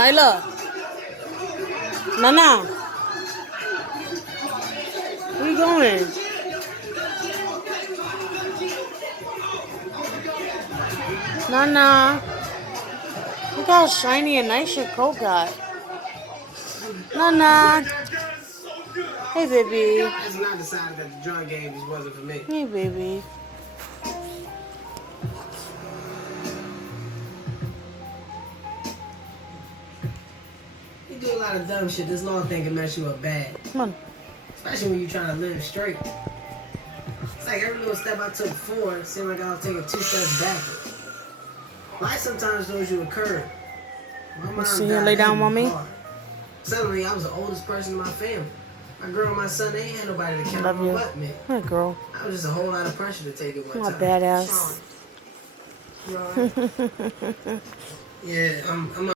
Nyla. Nana. Where you going? Nana. Look how shiny and nice your coat got. Nana. Hey, baby. That's when I decided that the drug game just wasn't for me. Hey, baby. You do a lot of dumb shit. This law thing can mess you up bad. Come on. Especially when you're trying to live straight. It's like every little step I took forward seemed like I was taking 2 steps backwards. Life sometimes throws you a curve. My mom See you died lay down, heavy and mommy. hard. Suddenly, I was the oldest person in my family. My girl and my son, they ain't had nobody to count Love on you. but me. Hey, girl. I was just a whole lot of pressure to take at one Not time. badass. Yeah, I'm